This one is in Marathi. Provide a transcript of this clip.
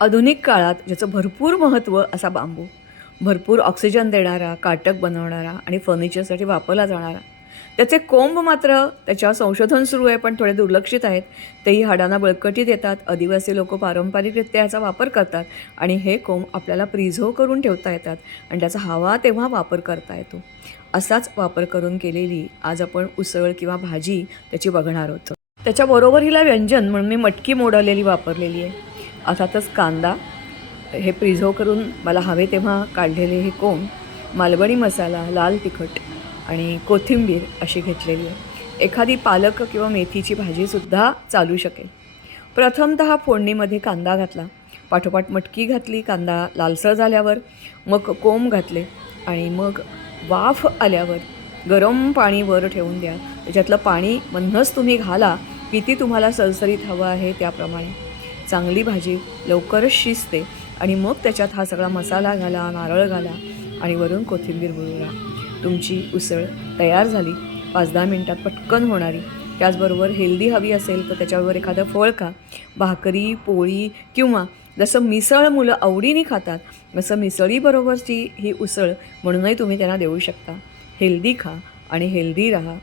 आधुनिक काळात ज्याचं भरपूर महत्त्व असा बांबू, भरपूर ऑक्सिजन देणारा, काटक बनवणारा आणि फर्निचरसाठी वापरला जाणारा. त्याचे कोंब मात्र त्याच्यावर संशोधन सुरू आहे, पण थोडे दुर्लक्षित आहेत. तेही हाडांना बळकटी देतात. आदिवासी लोकं पारंपरिकरित्या याचा वापर करतात आणि हे कोंब आपल्याला प्रिझर्व्ह करून ठेवता येतात आणि त्याचा हवा तेव्हा वापर करता येतो. असाच वापर करून केलेली आज आपण उसळ किंवा भाजी त्याची बघणार आहोत. त्याच्याबरोबर हिला व्यंजन म्हणून मी मटकी मोडवलेली वापरलेली आहे. अर्थातच कांदा, हे प्रिझर्व्ह करून मला हवे तेव्हा काढलेले हे कोंब, मालवणी मसाला, लाल तिखट आणि कोथिंबीर अशी घेतलेली आहे. एखादी पालक किंवा मेथीची भाजीसुद्धा चालू शकेल. प्रथमतः फोडणीमध्ये कांदा घातला, पाठोपाठ मटकी घातली. कांदा लालसर झाल्यावर मग कोंब घातले आणि मग वाफ आल्यावर गरम पाणी वर ठेवून द्या. त्याच्यातलं पाणी मधनंच तुम्ही घाला, किती तुम्हाला सरसरीत हवं आहे त्याप्रमाणे. चांगली भाजी लवकरच शिजते आणि मग त्याच्यात हा सगळा मसाला घाला, नारळ घाला आणि वरून कोथिंबीर बुडवून तुमची उसळ तयार झाली. 5-10 मिनटात पटकन होणारी. त्याचबरोबर हेल्दी हवी असेल तर त्याच्याबरोबर एखादं फळ खा, भाकरी, पोळी किंवा जसं मिसळ मुलं आवडीने खातात तसं मिसळीबरोबरची ही उसळ म्हणूनही तुम्ही त्यांना देऊ शकता. हेल्दी खा आणि हेल्दी राहा.